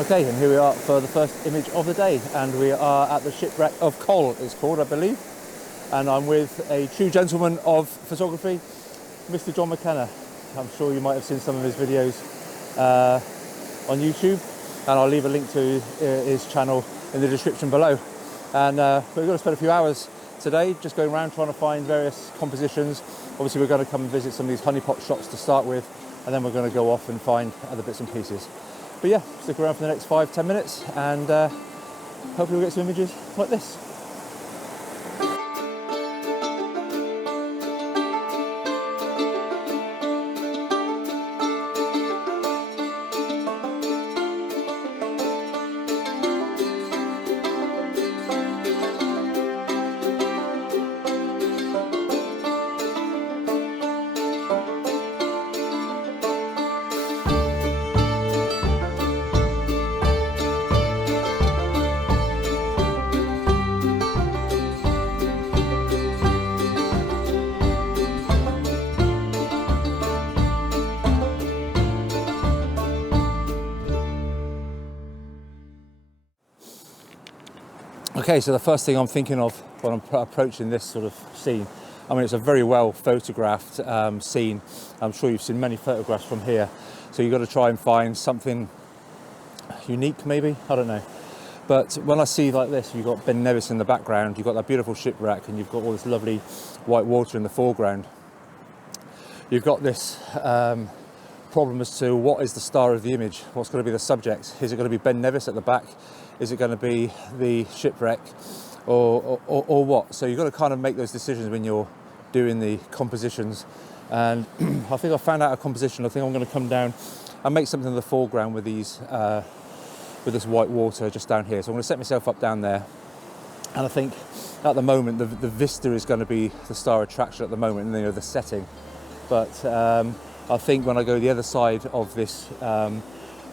Okay, and here we are for the first image of the day, and we are at the shipwreck of Caol, it's called, I believe. And I'm with a true gentleman of photography, Mr. John Mckenna. I'm sure you might have seen some of his videos on YouTube, and I'll leave a link to his channel in the description below. And we're going to spend a few hours today just going around trying to find various compositions. Obviously we're going to come and visit some of these honeypot shots to start with, and then we're going to go off and find other bits and pieces. But yeah, stick around for the next 5-10 minutes, and hopefully we'll get some images like this. Okay, so the first thing I'm thinking of when I'm approaching this sort of scene, I mean, it's a very well photographed scene. I'm sure you've seen many photographs from here. So you've got to try and find something unique, maybe, I don't know. But when I see like this, you've got Ben Nevis in the background, you've got that beautiful shipwreck, and you've got all this lovely white water in the foreground. You've got this problem as to what is the star of the image, what's going to be the subject. Is it going to be Ben Nevis at the back? Is it going to be the shipwreck, or what? So you've got to kind of make those decisions when you're doing the compositions. And I think I found out a composition. I think I'm going to come down and make something in the foreground with these, with this white water just down here. So I'm going to set myself up down there. And I think at the moment the vista is going to be the star attraction at the moment, and the setting. But I think when I go the other side of this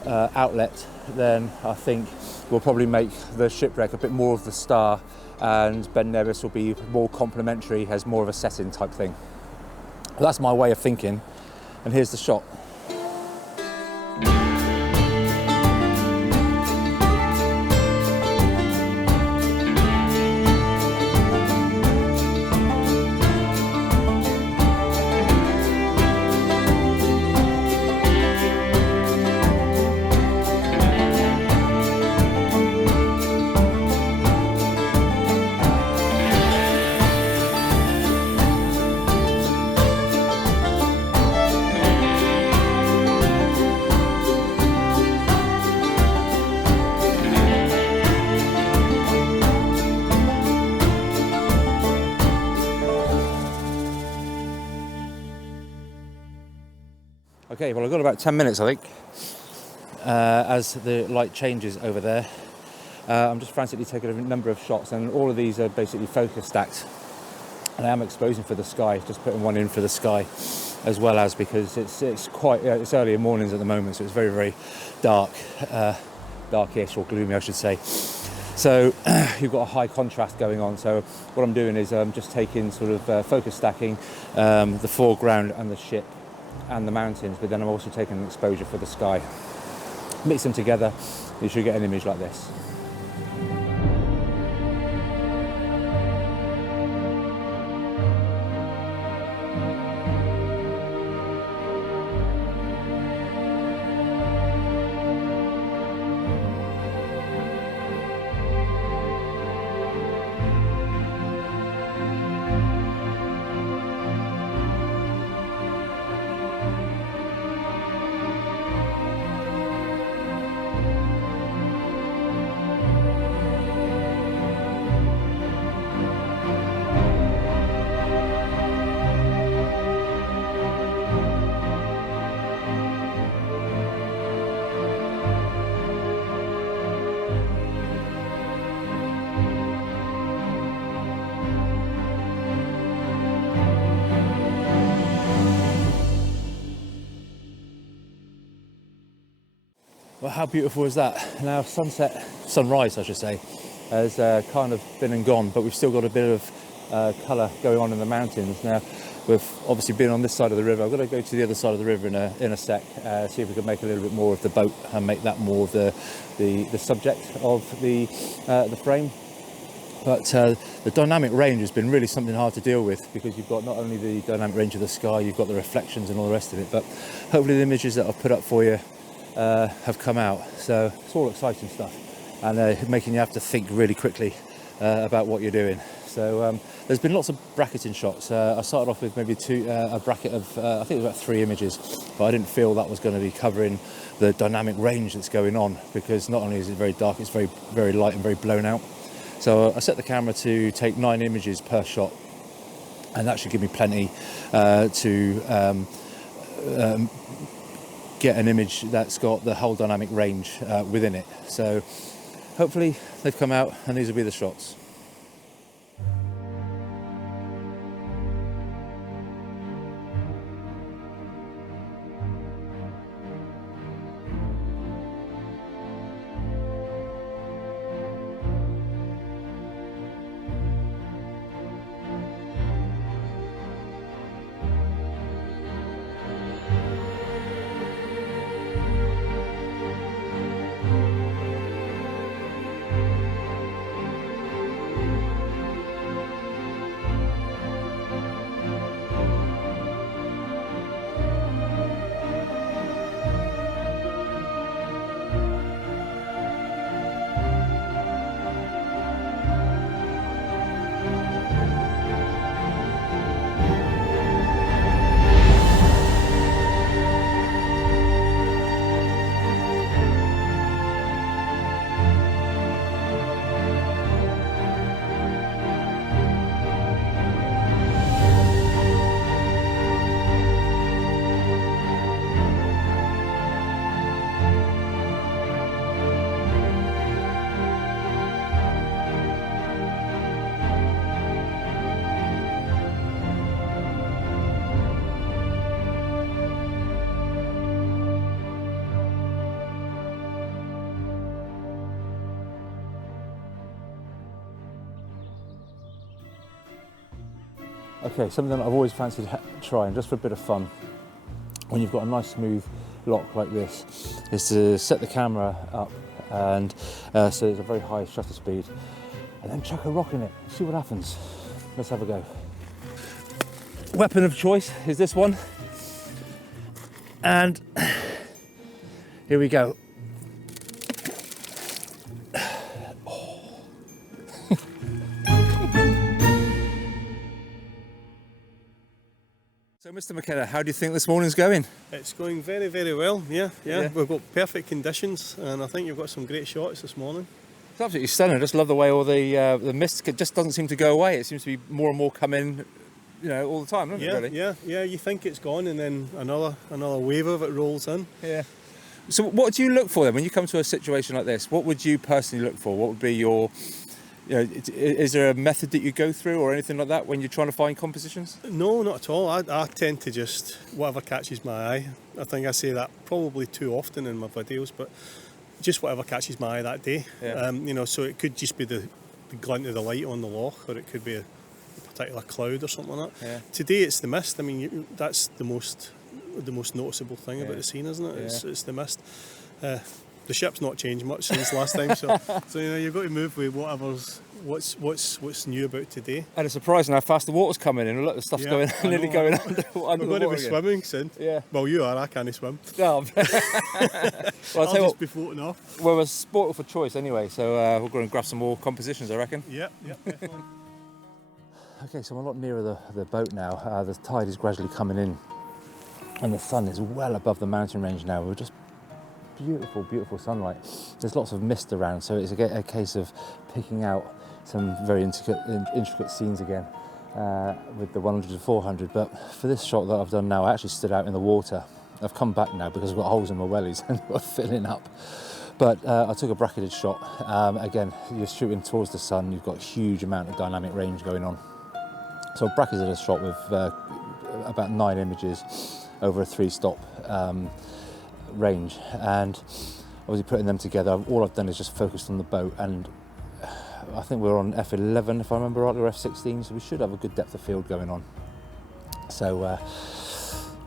outlet, then I think we'll probably make the shipwreck a bit more of the star, and Ben Nevis will be more complementary as more of a setting type thing. Well, that's my way of thinking, and here's the shot. Okay, well I've got about 10 minutes I think, as the light changes over there. I'm just frantically taking a number of shots, and all of these are basically focus stacked. And I am exposing for the sky, just putting one in for the sky, as well as because it's quite, it's early mornings at the moment, so it's very, very dark, darkish or gloomy I should say. So you've got a high contrast going on. So what I'm doing is I'm just taking sort of focus stacking the foreground and the ship and the mountains, but then I'm also taking an exposure for the sky. Mix them together, you should get an image like this. Well, how beautiful is that? Now, sunrise, I should say, has kind of been and gone, but we've still got a bit of colour going on in the mountains. Now, we've obviously been on this side of the river. I'm going to go to the other side of the river in a sec, see if we can make a little bit more of the boat and make that more of the subject of the frame. But the dynamic range has been really something hard to deal with, because you've got not only the dynamic range of the sky, you've got the reflections and all the rest of it, but hopefully the images that I've put up for you have come out. So it's all exciting stuff, and making you have to think really quickly about what you're doing. So there's been lots of bracketing shots. I started off with maybe a bracket of I think it was about 3 images, but I didn't feel that was going to be covering the dynamic range that's going on, because not only is it very dark, it's very, very light and very blown out. So I set the camera to take 9 images per shot, and that should give me plenty to get an image that's got the whole dynamic range within it. So hopefully they've come out, and these will be the shots. Okay, something that I've always fancied trying, just for a bit of fun, when you've got a nice smooth loch like this, is to set the camera up and so there's a very high shutter speed, and then chuck a rock in it, see what happens. Let's have a go. Weapon of choice is this one, and here we go. So, Mr. Mckenna, how do you think this morning's going? It's going very, very well, yeah. We've got perfect conditions, and I think you've got some great shots this morning. It's absolutely stunning. I just love the way all the mist just doesn't seem to go away. It seems to be more and more coming, all the time, doesn't it, really? Yeah, you think it's gone, and then another wave of it rolls in. Yeah. So what do you look for then when you come to a situation like this? What would you personally look for? What would be your... is there a method that you go through or anything like that when you're trying to find compositions? No, not at all. I tend to just, whatever catches my eye. I think I say that probably too often in my videos, but just whatever catches my eye that day. Yeah. So it could just be the glint of the light on the loch, or it could be a particular cloud or something like that. Yeah. Today it's the mist. I mean, that's the most noticeable thing about the scene, isn't it? Yeah. It's the mist. The ship's not changed much since last time, so you've got to move with what's new about today. And it's surprising how fast the water's coming in. Look, the stuff's nearly going under We're going to be swimming soon. Yeah. Well, you are. I can't swim. No. Well, I'll just be floating off. Well, we're sport for choice anyway, so we're going to grab some more compositions, I reckon. Yeah, definitely. Okay, so I'm a lot nearer the boat now. The tide is gradually coming in, and the sun is well above the mountain range now. We're just beautiful, beautiful sunlight. There's lots of mist around, so it's a case of picking out some very intricate scenes again with the 100 to 400. But for this shot that I've done now, I actually stood out in the water. I've come back now because I've got holes in my wellies and they're filling up. But I took a bracketed shot. Again, you're shooting towards the sun. You've got a huge amount of dynamic range going on. So I bracketed a shot with about 9 images over a 3-stop range, and obviously putting them together, all I've done is just focused on the boat, and I think we're on F11 if I remember rightly, or F16, so we should have a good depth of field going on. So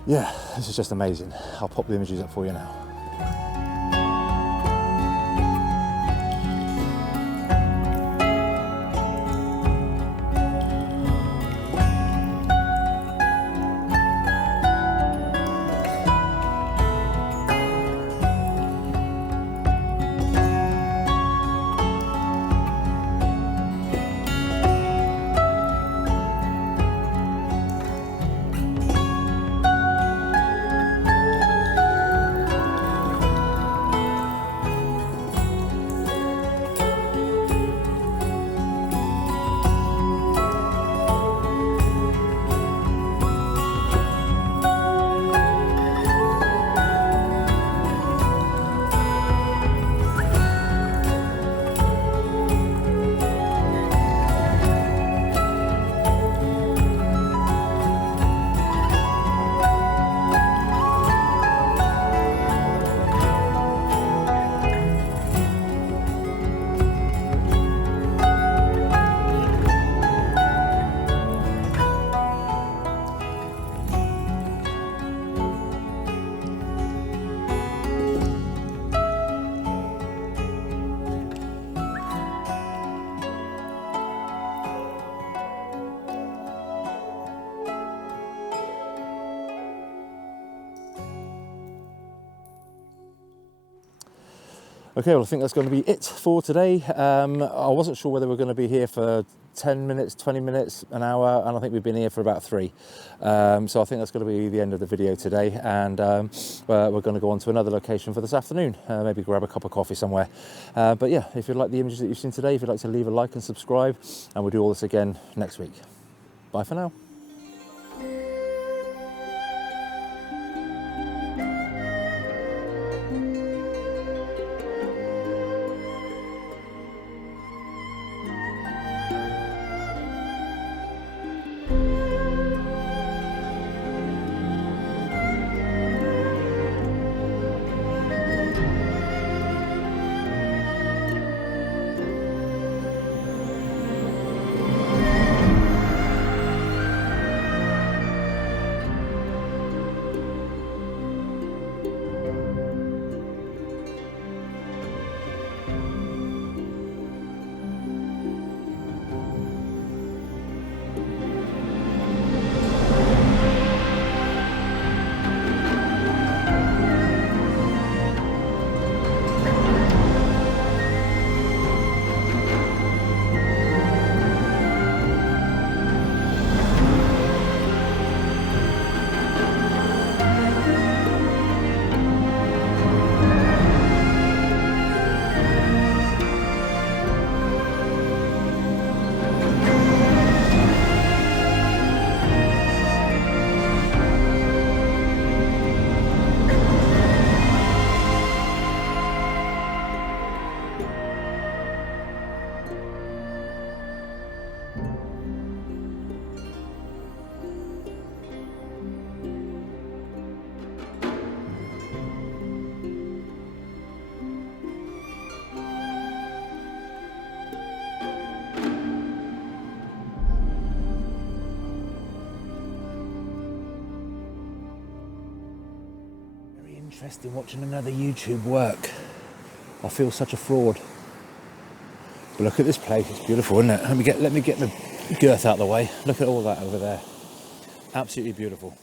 yeah, this is just amazing. I'll pop the images up for you now. Okay, well I think that's going to be it for today. I wasn't sure whether we're going to be here for 10 minutes, 20 minutes, an hour, and I think we've been here for about 3. So I think that's going to be the end of the video today, and we're going to go on to another location for this afternoon, maybe grab a cup of coffee somewhere. But yeah, if you like the images that you've seen today, if you'd like to leave a like and subscribe, and we'll do all this again next week. Bye for now. Interesting watching another YouTube work. I feel such a fraud. But look at this place, it's beautiful, isn't it? Let me get the girth out of the way. Look at all that over there. Absolutely beautiful.